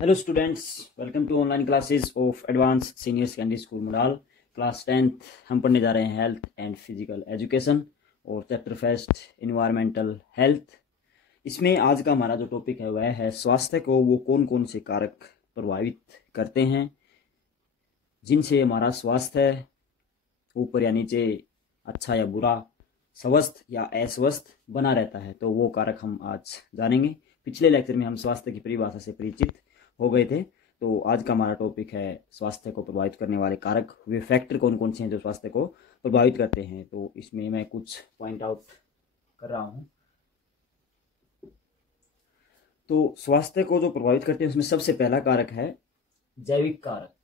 Hello students, welcome to online classes of Advanced Senior Secondary School मुडाल। Class 10th हम पढ़ने जा रहे हैं हेल्थ एंड फिजिकल एजुकेशन और चैप्टर फर्स्ट इन्वायरमेंटल हेल्थ। इसमें आज का हमारा जो टॉपिक है वह है स्वास्थ्य को वो कौन कौन से कारक प्रभावित करते हैं जिनसे हमारा स्वास्थ्य ऊपर या नीचे, अच्छा या बुरा, स्वस्थ या अस्वस्थ बना रहता है। तो वो कारक हम आज जानेंगे। पिछले लेक्चर में हम स्वास्थ्य की परिभाषा से परिचित हो गए थे। तो आज का हमारा टॉपिक है स्वास्थ्य को प्रभावित करने वाले कारक, वे फैक्टर कौन कौन से हैं जो स्वास्थ्य को प्रभावित करते हैं। तो इसमें मैं कुछ पॉइंट आउट कर रहा हूँ। तो स्वास्थ्य को जो प्रभावित करते हैं उसमें सबसे पहला कारक है जैविक कारक।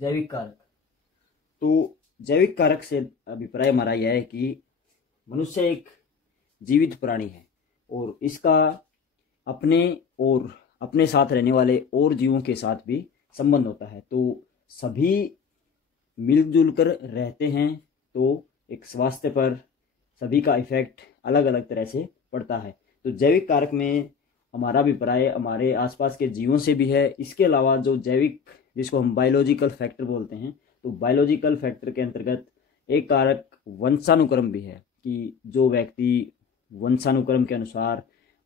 जैविक कारक, तो जैविक कारक से अभिप्राय हमारा यह है कि मनुष्य एक जीवित प्राणी है और इसका अपने और अपने साथ रहने वाले और जीवों के साथ भी संबंध होता है। तो सभी मिलजुल कर रहते हैं तो एक स्वास्थ्य पर सभी का इफेक्ट अलग अलग तरह से पड़ता है। तो जैविक कारक में हमारा अभिप्राय हमारे आसपास के जीवों से भी है। इसके अलावा जो जैविक, जिसको हम बायोलॉजिकल फैक्टर बोलते हैं, तो बायोलॉजिकल फैक्टर के अंतर्गत एक कारक वंशानुक्रम भी है कि जो व्यक्ति वंशानुक्रम के अनुसार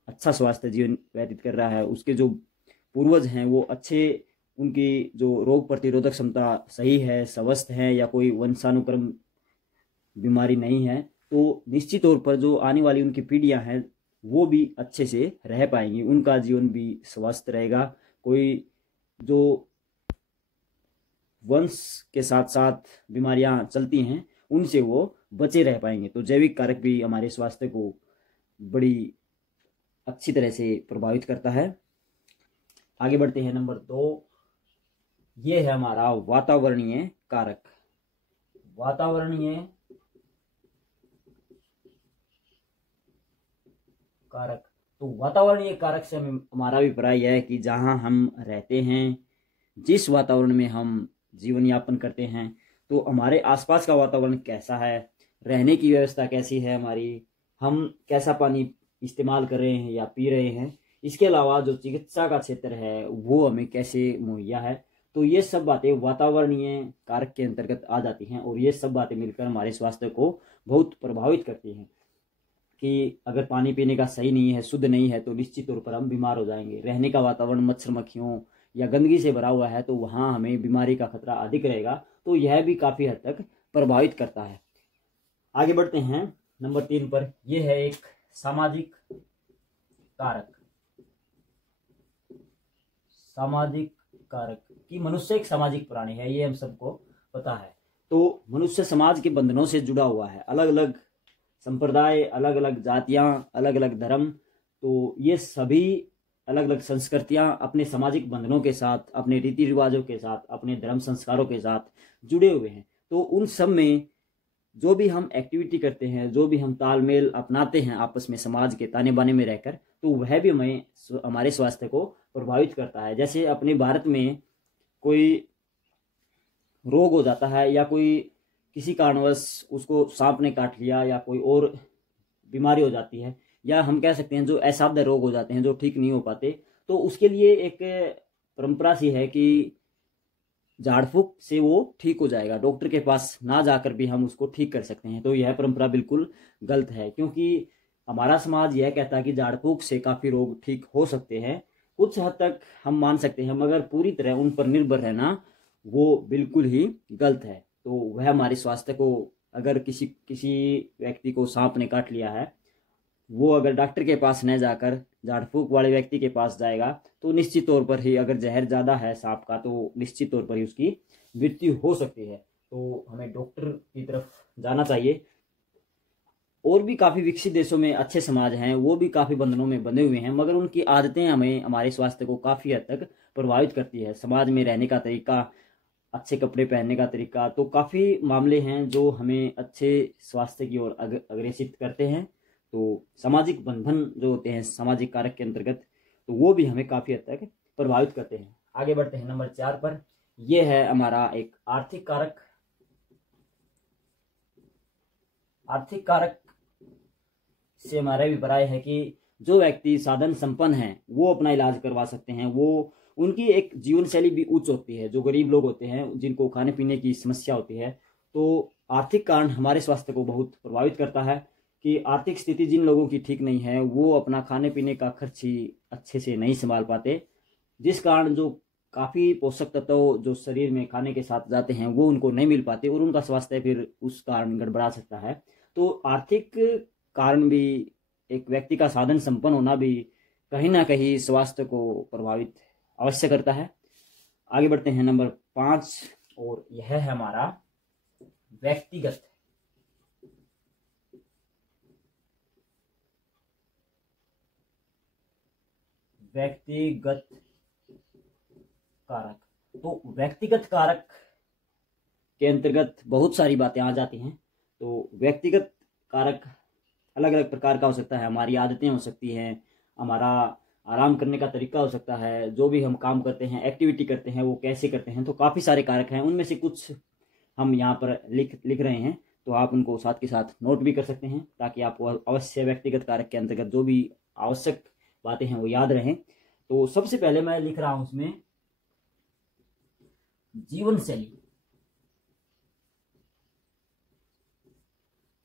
अच्छा स्वास्थ्य जीवन व्यतीत कर रहा है, उसके जो पूर्वज हैं वो अच्छे, उनकी जो रोग प्रतिरोधक क्षमता सही है, स्वस्थ है या कोई वंशानुक्रम बीमारी नहीं है, तो निश्चित तौर पर जो आने वाली उनकी पीढ़ियां हैं वो भी अच्छे से रह पाएंगी, उनका जीवन भी स्वस्थ रहेगा। कोई जो वंश के साथ साथ बीमारियां चलती हैं उनसे वो बचे रह पाएंगे। तो जैविक कारक भी हमारे स्वास्थ्य को बड़ी अच्छी तरह से प्रभावित करता है। आगे बढ़ते हैं। नंबर 2, ये है हमारा वातावरणीय कारक। वातावरणीय कारक, तो वातावरणीय कारक से हमारा अभिप्राय यह है कि जहां हम रहते हैं, जिस वातावरण में हम जीवन यापन करते हैं, तो हमारे आसपास का वातावरण कैसा है, रहने की व्यवस्था कैसी है हमारी, हम कैसा पानी इस्तेमाल कर रहे हैं या पी रहे हैं, इसके अलावा जो चिकित्सा का क्षेत्र है वो हमें कैसे मुहैया है। तो ये सब बातें वातावरणीय कारक के अंतर्गत आ जाती हैं और ये सब बातें मिलकर हमारे स्वास्थ्य को बहुत प्रभावित करती हैं कि अगर पानी पीने का सही नहीं है, शुद्ध नहीं है, तो निश्चित तौर पर हम बीमार हो जाएंगे। रहने का वातावरण मच्छर मक्खियों या गंदगी से भरा हुआ है तो वहाँ हमें बीमारी का खतरा अधिक रहेगा। तो यह भी काफ़ी हद तक प्रभावित करता है। आगे बढ़ते हैं नंबर 3 पर। यह है एक सामाजिक कारक। सामाजिक कारक कि मनुष्य एक सामाजिक प्राणी है, ये हम सबको पता है। तो मनुष्य समाज के बंधनों से जुड़ा हुआ है, अलग अलग संप्रदाय, अलग अलग जातियां, अलग अलग धर्म, तो ये सभी अलग अलग संस्कृतियां अपने सामाजिक बंधनों के साथ, अपने रीति रिवाजों के साथ, अपने धर्म संस्कारों के साथ जुड़े हुए हैं। तो उन सब में जो भी हम एक्टिविटी करते हैं, जो भी हम तालमेल अपनाते हैं आपस में समाज के ताने बाने में रहकर, तो वह भी हमें हमारे स्वास्थ्य को प्रभावित करता है। जैसे अपने भारत में कोई रोग हो जाता है या कोई किसी कारणवश उसको सांप ने काट लिया या कोई और बीमारी हो जाती है, या हम कह सकते हैं जो असाध्य रोग हो जाते हैं जो ठीक नहीं हो पाते, तो उसके लिए एक परंपरा सी है कि झाड़ फूक से वो ठीक हो जाएगा, डॉक्टर के पास ना जाकर भी हम उसको ठीक कर सकते हैं। तो यह परंपरा बिल्कुल गलत है, क्योंकि हमारा समाज यह कहता है कि झाड़ फूक से काफ़ी रोग ठीक हो सकते हैं। कुछ हद तक हम मान सकते हैं, मगर पूरी तरह उन पर निर्भर रहना वो बिल्कुल ही गलत है। तो वह हमारे स्वास्थ्य को, अगर किसी व्यक्ति को सांप ने काट लिया है, वो अगर डॉक्टर के पास न जाकर झाड़ फूक वाले व्यक्ति के पास जाएगा तो निश्चित तौर पर ही, अगर जहर ज़्यादा है सांप का, तो निश्चित तौर पर ही उसकी मृत्यु हो सकती है। तो हमें डॉक्टर की तरफ जाना चाहिए। और भी काफ़ी विकसित देशों में अच्छे समाज हैं, वो भी काफ़ी बंधनों में बंधे हुए हैं, मगर उनकी आदतें हमें हमारे स्वास्थ्य को काफ़ी हद तक प्रभावित करती है। समाज में रहने का तरीका, अच्छे कपड़े पहनने का तरीका, तो काफ़ी मामले हैं जो हमें अच्छे स्वास्थ्य की ओर अग्रेसित करते हैं। तो सामाजिक बंधन जो होते हैं सामाजिक कारक के अंतर्गत, तो वो भी हमें काफ़ी हद तक प्रभावित करते हैं। आगे बढ़ते हैं नंबर 4 पर। यह है हमारा एक आर्थिक कारक। आर्थिक कारक से हमारा अभिप्राय है कि जो व्यक्ति साधन संपन्न हैं वो अपना इलाज करवा सकते हैं, वो उनकी एक जीवन शैली भी उच्च होती है। जो गरीब लोग होते हैं जिनको खाने पीने की समस्या होती है, तो आर्थिक कारण हमारे स्वास्थ्य को बहुत प्रभावित करता है कि आर्थिक स्थिति जिन लोगों की ठीक नहीं है वो अपना खाने पीने का खर्च ही अच्छे से नहीं संभाल पाते, जिस कारण जो काफ़ी पोषक तत्व जो शरीर में खाने के साथ जाते हैं वो उनको नहीं मिल पाते और उनका स्वास्थ्य फिर उस कारण गड़बड़ा सकता है। तो आर्थिक कारण भी, एक व्यक्ति का साधन संपन्न होना भी कहीं ना कहीं स्वास्थ्य को प्रभावित अवश्य करता है। आगे बढ़ते हैं नंबर 5, और यह है हमारा व्यक्तिगत कारक। तो व्यक्तिगत कारक के अंतर्गत बहुत सारी बातें आ जाती हैं। तो व्यक्तिगत कारक अलग अलग प्रकार का हो सकता है। हमारी आदतें हो सकती हैं, हमारा आराम करने का तरीका हो सकता है, जो भी हम काम करते हैं, एक्टिविटी करते हैं, वो कैसे करते हैं। तो काफ़ी सारे कारक हैं, उनमें से कुछ हम यहाँ पर लिख रहे हैं, तो आप उनको साथ के साथ नोट भी कर सकते हैं ताकि आपको अवश्य व्यक्तिगत कारक के अंतर्गत जो भी आवश्यक बातें हैं वो याद रहें। तो सबसे पहले मैं लिख रहा हूं उसमें जीवन शैली,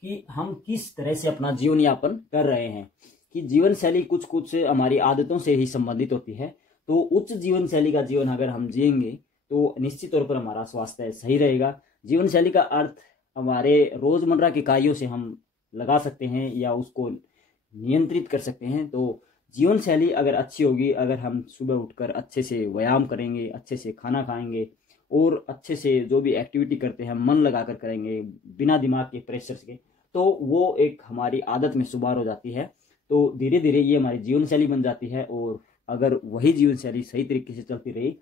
कि हम किस तरह से अपना जीवन यापन कर रहे हैं, कि जीवन शैली कुछ कुछ हमारी आदतों से ही संबंधित होती है। तो उच्च जीवन शैली का जीवन अगर हम जिएंगे तो निश्चित तौर पर हमारा स्वास्थ्य सही रहेगा। जीवन शैली का अर्थ हमारे रोजमर्रा के कार्यों से हम लगा सकते हैं या उसको नियंत्रित कर सकते हैं। तो जीवन शैली अगर अच्छी होगी, अगर हम सुबह उठकर अच्छे से व्यायाम करेंगे, अच्छे से खाना खाएंगे और अच्छे से जो भी एक्टिविटी करते हैं मन लगाकर करेंगे बिना दिमाग के प्रेशर के, तो वो एक हमारी आदत में सुधार हो जाती है। तो धीरे धीरे ये हमारी जीवन शैली बन जाती है, और अगर वही जीवन शैली सही तरीके से चलती रही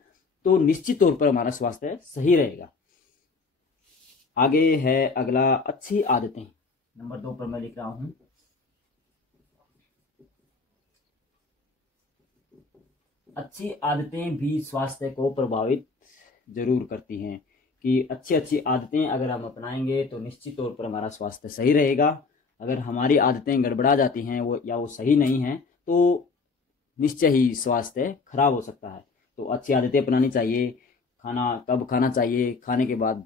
तो निश्चित तौर पर हमारा स्वास्थ्य सही रहेगा। आगे है अगला, अच्छी आदतें। नंबर 2 पर मैं लिख रहा हूं अच्छी आदतें भी स्वास्थ्य को प्रभावित जरूर करती हैं, कि अच्छी अच्छी आदतें अगर हम अपनाएंगे तो निश्चित तौर पर हमारा स्वास्थ्य सही रहेगा। अगर हमारी आदतें गड़बड़ा जाती हैं वो सही नहीं हैं तो निश्चय ही स्वास्थ्य खराब हो सकता है। तो अच्छी आदतें अपनानी चाहिए। खाना कब खाना चाहिए, खाने के बाद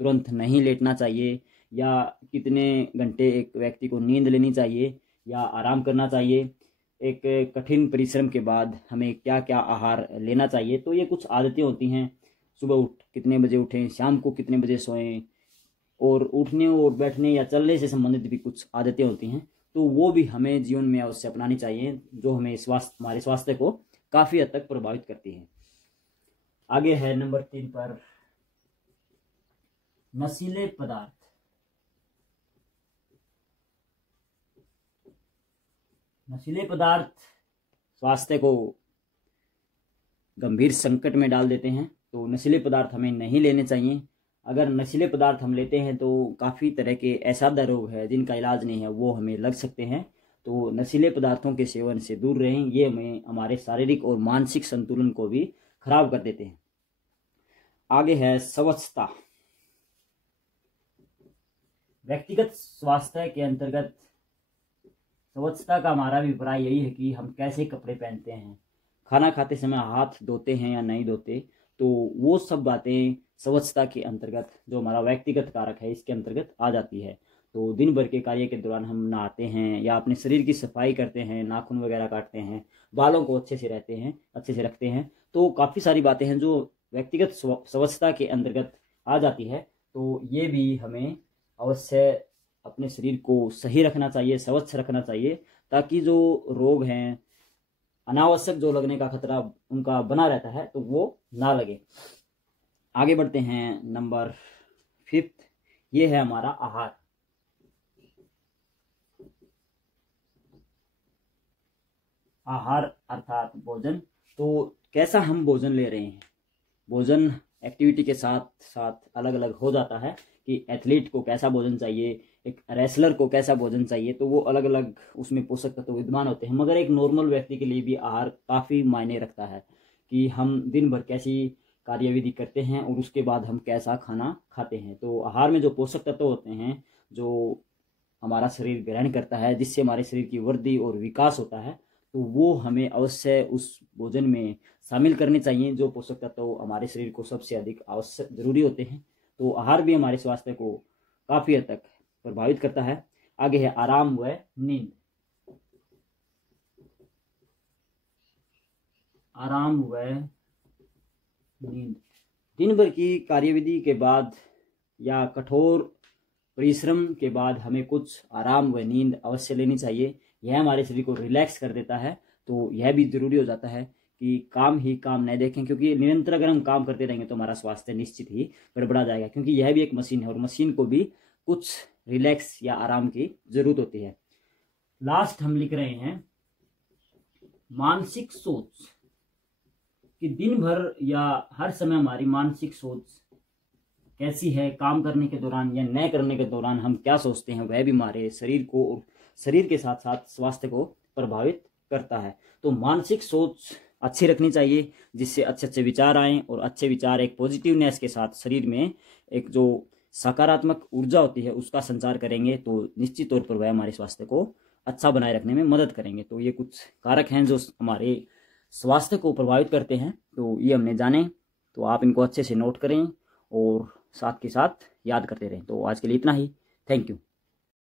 तुरंत नहीं लेटना चाहिए, या कितने घंटे एक व्यक्ति को नींद लेनी चाहिए या आराम करना चाहिए, एक कठिन परिश्रम के बाद हमें क्या क्या आहार लेना चाहिए। तो ये कुछ आदतें होती हैं। सुबह उठ कितने बजे उठें, शाम को कितने बजे सोएं, और उठने और बैठने या चलने से संबंधित भी कुछ आदतें होती हैं। तो वो भी हमें जीवन में अवश्य अपनानी चाहिए, जो हमें हमारे स्वास्थ्य को काफ़ी हद तक प्रभावित करती है। आगे है नंबर 3 पर नशीले पदार्थ। नशीले पदार्थ स्वास्थ्य को गंभीर संकट में डाल देते हैं। तो नशीले पदार्थ हमें नहीं लेने चाहिए। अगर नशीले पदार्थ हम लेते हैं तो काफ़ी तरह के असाध्य रोग है जिनका इलाज नहीं है, वो हमें लग सकते हैं। तो नशीले पदार्थों के सेवन से दूर रहें, ये हमें हमारे शारीरिक और मानसिक संतुलन को भी खराब कर देते हैं। आगे है स्वच्छता। व्यक्तिगत स्वास्थ्य के अंतर्गत स्वच्छता का हमारा अभिप्राय यही है कि हम कैसे कपड़े पहनते हैं, खाना खाते समय हाथ धोते हैं या नहीं धोते। तो वो सब बातें स्वच्छता के अंतर्गत, जो हमारा व्यक्तिगत कारक है, इसके अंतर्गत आ जाती है। तो दिन भर के कार्य के दौरान हम नहाते हैं या अपने शरीर की सफाई करते हैं, नाखून वगैरह काटते हैं, बालों को अच्छे से रखते हैं। तो काफ़ी सारी बातें हैं जो व्यक्तिगत स्वच्छता के अंतर्गत आ जाती है। तो ये भी हमें अवश्य अपने शरीर को सही रखना चाहिए, स्वच्छ रखना चाहिए, ताकि जो रोग हैं, अनावश्यक जो लगने का खतरा उनका बना रहता है, तो वो ना लगे। आगे बढ़ते हैं नंबर 5, ये है हमारा आहार। आहार अर्थात भोजन। तो कैसा हम भोजन ले रहे हैं, भोजन एक्टिविटी के साथ साथ अलग अलग हो जाता है कि एथलीट को कैसा भोजन चाहिए, एक रेसलर को कैसा भोजन चाहिए। तो वो अलग अलग उसमें पोषक तत्व विद्यमान होते हैं। मगर एक नॉर्मल व्यक्ति के लिए भी आहार काफ़ी मायने रखता है कि हम दिन भर कैसी कार्यविधि करते हैं और उसके बाद हम कैसा खाना खाते हैं। तो आहार में जो पोषक तत्व होते हैं, जो हमारा शरीर ग्रहण करता है, जिससे हमारे शरीर की वृद्धि और विकास होता है, तो वो हमें अवश्य उस भोजन में शामिल करने चाहिए जो पोषक तत्व हमारे शरीर को सबसे अधिक आवश्यक जरूरी होते हैं। तो आहार भी हमारे स्वास्थ्य को काफ़ी हद तक प्रभावित करता है। आगे है आराम व नींद। आराम व नींद। दिन भर की कार्यविधि के बाद या कठोर परिश्रम के बाद हमें कुछ आराम व नींद अवश्य लेनी चाहिए। यह हमारे शरीर को रिलैक्स कर देता है। तो यह भी जरूरी हो जाता है कि काम ही काम न देखें, क्योंकि निरंतर अगर हम काम करते रहेंगे तो हमारा स्वास्थ्य निश्चित ही गड़बड़ा जाएगा, क्योंकि यह भी एक मशीन है और मशीन को भी कुछ रिलैक्स या आराम की जरूरत होती है। लास्ट हम लिख रहे हैं मानसिक सोच, कि दिन भर या हर समय हमारी मानसिक सोच कैसी है, काम करने के दौरान या न करने के दौरान हम क्या सोचते हैं, वह भी हमारे शरीर को और शरीर के साथ साथ स्वास्थ्य को प्रभावित करता है। तो मानसिक सोच अच्छी रखनी चाहिए, जिससे अच्छे अच्छे विचार आएँ, और अच्छे विचार एक पॉजिटिवनेस के साथ शरीर में एक जो सकारात्मक ऊर्जा होती है उसका संचार करेंगे, तो निश्चित तौर पर वह हमारे स्वास्थ्य को अच्छा बनाए रखने में मदद करेंगे। तो ये कुछ कारक हैं जो हमारे स्वास्थ्य को प्रभावित करते हैं, तो ये हमने जाने। तो आप इनको अच्छे से नोट करें और साथ के साथ याद करते रहें। तो आज के लिए इतना ही। Thank you.